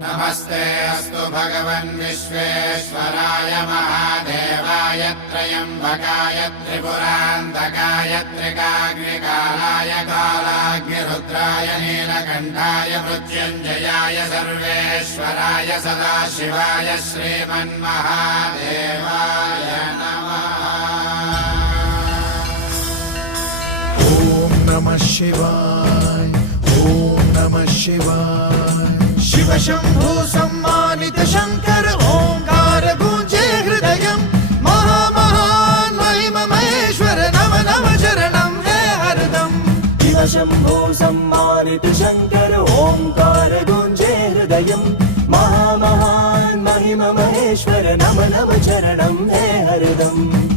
नमस्ते अस्तु भगवन् विश्वेश्वराय महादेवाय त्र्यम्बकाय त्रिपुरान्तकाय त्रिकाग्निकालाय कालाग्निरुद्राय नीलकण्ठाय मृत्युञ्जयाय सर्वेश्वराय सदाशिवाय श्रीमन्महादेवाय नमः। ॐ नमः शिवाय, ॐ नमः शिवाय। शिव शंभु सम्मानित शंकर ओंकार गूंजे हृदयम्। महामहान् महिम महेश्वर नम नम चरणं हे हरदम्। शिव शंभु सम्मानित शंकर ओंकार गूंजे हृदयम्। महामहान् महिम महेश्वर नम नम चरणं हे हरदम्।